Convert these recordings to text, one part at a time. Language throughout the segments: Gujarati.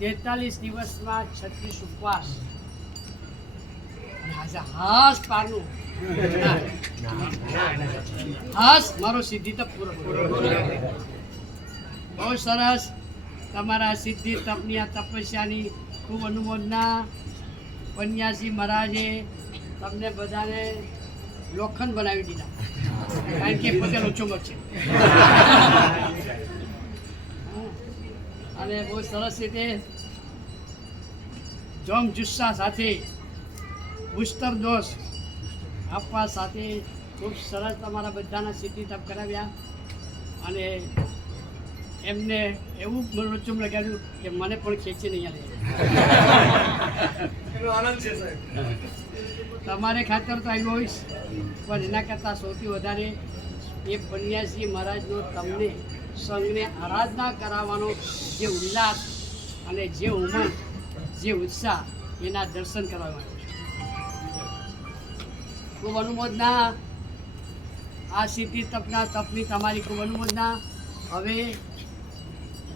43 દિવસમાં 36 ઉપવાસ આજે હાસ પારનું હાસ મારો સિદ્ધિ તપ પૂરો બહુ સરસ તમારા સિદ્ધિ તપની આ તપસ્યાની ખૂબ અનુમોદના પન્યાસી મહારાજે તમને બધાને લોખંડ બનાવી દીધા કારણ કે પોતે લોચો મત છે અને બહુ સરસ રીતે જોમ જુસ્સા સાથે ઉસ્તર દોષ આપવા સાથે ખૂબ સરસ તમારા બધાના સિદ્ધિ તપ કરાવ્યા અને એમને એવું લોચું લગાડ્યું કે મને પણ ખેંચી નહીં આનંદ છે સાહેબ તમારે ખાતર તો આવ્યો હોઈશ પણ એના કરતાં સૌથી વધારે એ પન્યાસી મહારાજનો તમને સંઘને આરાધના કરાવવાનો જે ઉલ્લાસ અને જે ઉમંગ જે ઉત્સાહ એના દર્શન કરાવવાનો ખૂબ અનુમોદના આ સિદ્ધિ તપની તમારી ખૂબ અનુમોદના હવે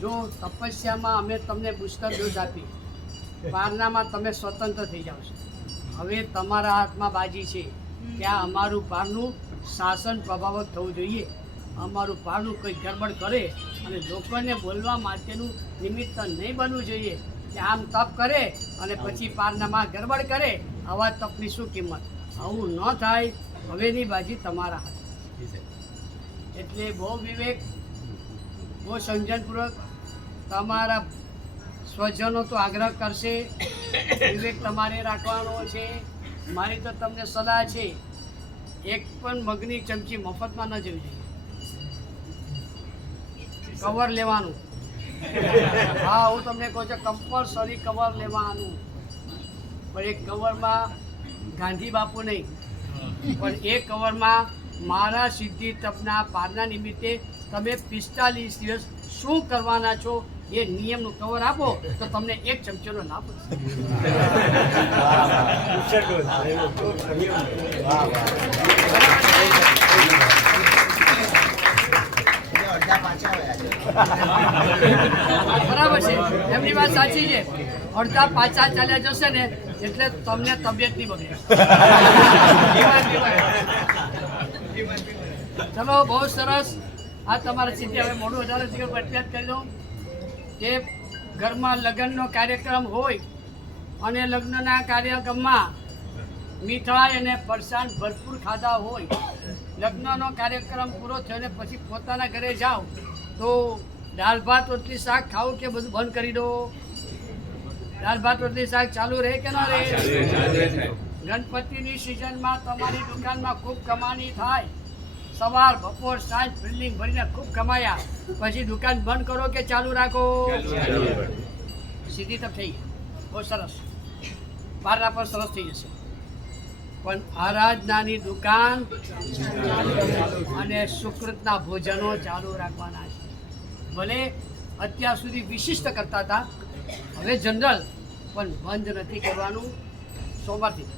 જો તપસ્યામાં અમે તમને બુસ્ટર ડોઝ આપી પારનામાં તમે સ્વતંત્ર થઈ જાઓ છો હવે તમારા હાથમાં બાજી છે કે આ અમારું પારનું શાસન પ્રભાવિત થવું જોઈએ અમારું પારનું કોઈ ગડબડ કરે અને લોકોને બોલવા માટેનું નિમિત્ત નહીં બનવું જોઈએ કે આમ તપ કરે અને પછી પારનામાં ગડબડ કરે આવા તપની શું કિંમત આવું ન થાય હવેની બાજી તમારા હાથ એટલે બહુ વિવેક બહુ સમજણપૂર્વક તમારા સ્વજનો તો આગ્રહ કરશે વિવેક તમારે રાખવાનો છે મારી તો તમને સલાહ છે એક પણ મગની ચમચી મફતમાં ન જવી જોઈએ કવર લેવાનું હા હું તમને કહું છું કમ્પલસરી કવર લેવાનું પણ એક કવરમાં ગાંધી બાપુ નહીં પણ એ કવરમાં મારા સિદ્ધિ તપના પારના નિમિત્તે તમે 45 દિવસ શું કરવાના છો એ નિયમનું કવર આપો તો તમને એક ચમચીનો લાભ બરાબર છે એમની વાત સાચી છે અડધા પાછા ચાલ્યા જશે ને એટલે તમને તબિયત નહીં બગડે ચલો બહુ સરસ આ તમારા સિદ્ધિ હવે મોડું વધારે અભ્યાસ કરી દો કે ઘરમાં લગ્નનો કાર્યક્રમ હોય અને લગ્નના કાર્યક્રમમાં મીઠાઈ અને ફરસાણ ભરપૂર ખાધા હોય લગ્નનો કાર્યક્રમ પૂરો થયો ને પછી પોતાના ઘરે જાઓ તો દાળ ભાત રોટલી શાક ખાવું કે બધું બંધ કરી દો દાળ ભાત રોટલી શાક ચાલુ રહે કે ના રહે ગણપતિની સિઝનમાં તમારી દુકાનમાં ખૂબ કમાણી થાય સવાર બપોર સાંજ બિલ્ડિંગ ભરીને ખૂબ કમાયા પછી દુકાન બંધ કરો કે ચાલુ રાખો સીધી તપ થઈ બહુ સરસ બારના પર સરસ થઈ જશે પણ આરાધનાની દુકાન અને સુકૃતના ભોજનો ચાલુ રાખવાના છે ભલે અત્યાર સુધી વિશિષ્ટ કરતા હતા હવે જનરલ પણ બંધ નથી કરવાનું સોમવારથી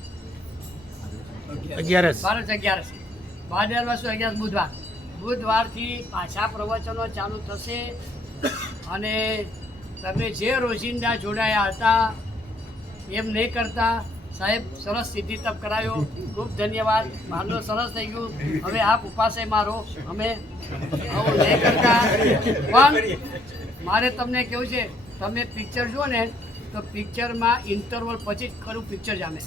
11 ભાદરવા 11 બુધવારથી પાછા પ્રવચનો ચાલુ થશે અને તમે જે રોજિંદા જોડાયા હતા એમ નહીં કરતા સાહેબ સરસ સિદ્ધિ તપ કરાયો ખૂબ ધન્યવાદ મારનો સરસ થઈ ગયું હવે આપ ઉપાસે મારો અમે આવું નહીં કરતા પણ મારે તમને કેવું છે તમે પિક્ચર જુઓ ને તો પિક્ચરમાં ઇન્ટરવલ પછી જ ખરું પિક્ચર જામે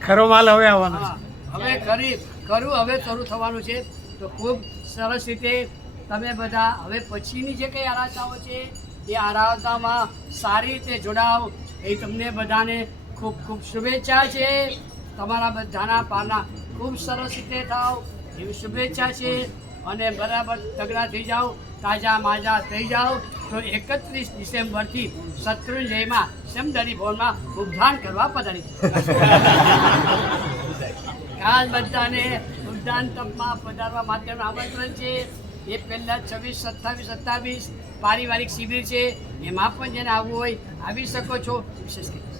ખરો માલ હવે આવવાનો હવે ખરું હવે શરૂ થવાનું છે તો ખૂબ સરસ રીતે તમે બધા હવે પછીની જે કંઈ આરાધનાઓ છે એ આરાધનામાં સારી રીતે જોડાઓ એ તમને બધાને ખૂબ ખૂબ શુભેચ્છા છે તમારા બધાના પારના ખૂબ સરસ રીતે થાવ એવી શુભેચ્છા છે અને બરાબર તગડા થઈ જાઓ તાજા માજા થઈ જાઓ તો 31 ડિસેમ્બરથી શત્રુંજયમાં સમદરી ભવનમાં ઉદ્ધાન કરવા પધારી કાલ બધાને ઉદ્ધાન તપમાં પધારવા માટેનું આમંત્રણ છે એ પહેલાં 26, 27, 28 પારિવારિક શિબિર છે એમાં પણ જેને આવવું હોય આવી શકો છો વિશેષ